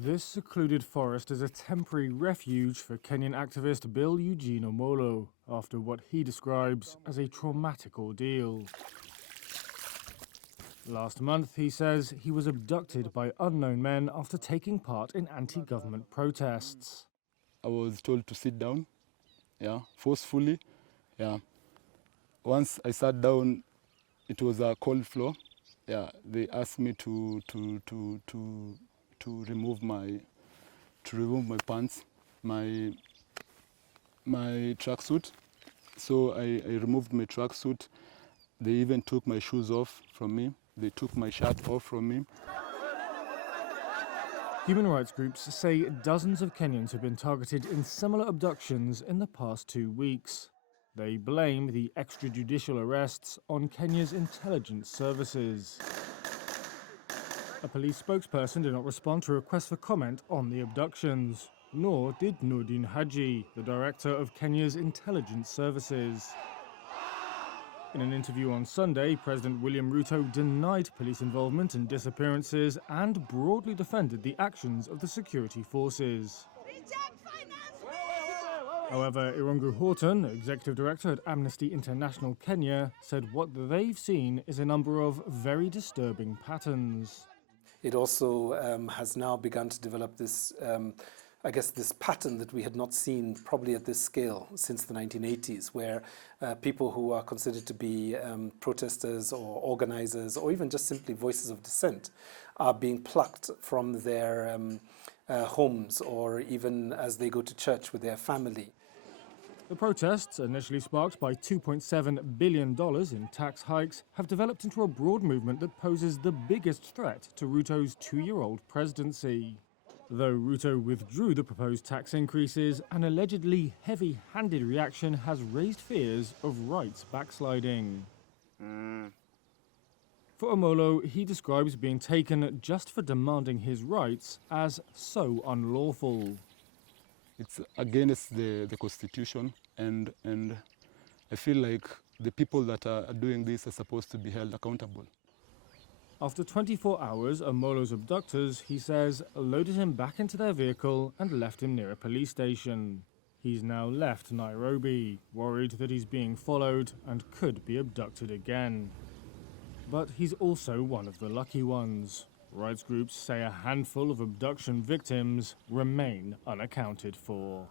This secluded forest is a temporary refuge for Kenyan activist Bill Eugene Omolo after what he describes as a traumatic ordeal. Last month, he says, he was abducted by unknown men after taking part in anti-government protests. I was told to sit down, forcefully, Once I sat down, it was a cold floor. They asked me to remove my pants, my tracksuit. So I removed my tracksuit. They even took my shoes off from me. They took my shirt off from me. Human rights groups say dozens of Kenyans have been targeted in similar abductions in the past 2 weeks. They blame the extrajudicial arrests on Kenya's intelligence services. A police spokesperson did not respond to requests for comment on the abductions, nor did Nurdin Haji, the director of Kenya's intelligence services. In an interview on Sunday, President William Ruto denied police involvement in disappearances and broadly defended the actions of the security forces. However, Irungu Horton, executive director at Amnesty International Kenya, said what they've seen is a number of very disturbing patterns. It also has now begun to develop this, this pattern that we had not seen probably at this scale since the 1980s, where people who are considered to be protesters or organizers or even just simply voices of dissent are being plucked from their homes or even as they go to church with their family. The protests, initially sparked by $2.7 billion in tax hikes, have developed into a broad movement that poses the biggest threat to Ruto's 2-year-old presidency. Though Ruto withdrew the proposed tax increases, an allegedly heavy-handed reaction has raised fears of rights backsliding. For Omolo, he describes being taken just for demanding his rights as so unlawful. It's against the constitution, and I feel like the people that are doing this are supposed to be held accountable. After 24 hours, Omolo's abductors, he says, loaded him back into their vehicle and left him near a police station. He's now left Nairobi, worried that he's being followed and could be abducted again. But he's also one of the lucky ones. Rights groups say a handful of abduction victims remain unaccounted for.